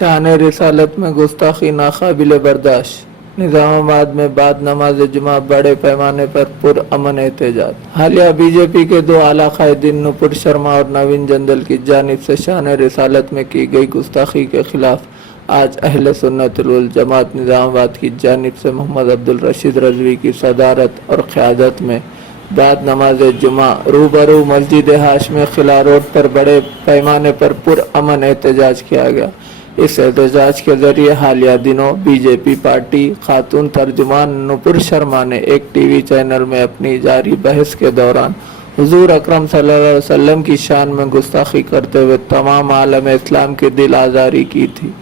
शान रिसालत में गुस्ताखी नाकाबिल बर्दाश्त। निजामाबाद में बाद नमाज जुमा बड़े पैमाने पर पुरअमन एहतजाज। हालिया बीजेपी के दो आला कायदीन नुपुर शर्मा और नवीन जंदल की जानिब से शान रिसालत में की गई गुस्ताखी के खिलाफ आज अहले सुन्नत वल जमात निजामाबाद की जानिब से मोहम्मद अब्दुल रशीद रजवी की सदारत और क़यादत में बाद नमाज जुमा रूबरू मस्जिद हाशमी खिला रोड पर बड़े पैमाने पर पुरअमन एहतजाज किया गया। इस एहतजाज के जरिए हालिया दिनों बीजेपी पार्टी खातून तर्जुमान नुपुर शर्मा ने एक टीवी चैनल में अपनी जारी बहस के दौरान हुजूर अकरम सल्लल्लाहु अलैहि वसल्लम की शान में गुस्ताखी करते हुए तमाम आलम इस्लाम की दिल आज़ारी की थी।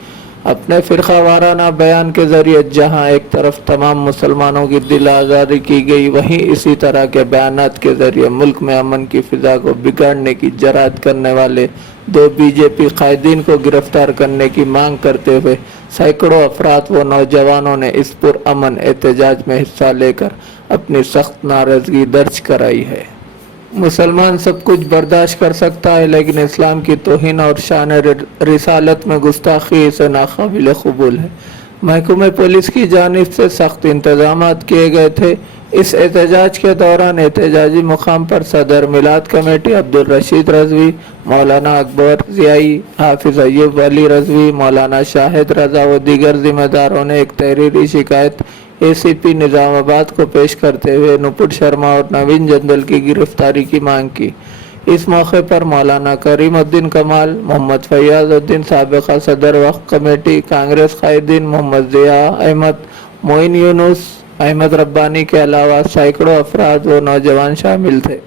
अपने फ़िरक़ा वाराना बयान के ज़रिए जहां एक तरफ तमाम मुसलमानों की दिल आज़ारी की गई, वहीं इसी तरह के बयानात के ज़रिए मुल्क में अमन की फ़िज़ा को बिगाड़ने की जरात करने वाले दो बीजेपी कायदीन को गिरफ्तार करने की मांग करते हुए सैकड़ों अफराद व नौजवानों ने इस पुरअमन एहतजाज में हिस्सा लेकर अपनी सख्त नाराज़गी दर्ज कराई है। मुसलमान सब कुछ बर्दाश्त कर सकता है, लेकिन इस्लाम की तौहीन और शान रिसालत में गुस्ताखी इसे नाकाबिल कबूल है। महकमे पुलिस की जानिब से सख्त इंतजाम किए गए थे। इस एहतजाज के दौरान एहतजाजी मुकाम पर सदर मिलाद कमेटी अब्दुल रशीद रजवी, मौलाना अकबर ज़ियाई, हाफिज अय्यूब अली रजवी, मौलाना शाहिद रजा व दीगर जिम्मेदारों ने एक तहरीरी शिकायत ACP निजामाबाद को पेश करते हुए नुपुर शर्मा और नवीन जंदल की गिरफ्तारी की मांग की। इस मौके पर मौलाना करीमुद्दीन कमाल, मोहम्मद फैयाजुद्दीन साबिक़ा सदर वक्फ कमेटी, कांग्रेस कायदीन मोहम्मद ज़िया अहमद, मोइन यूनुस, अहमद रब्बानी के अलावा सैकड़ों अफराद व नौजवान शामिल थे।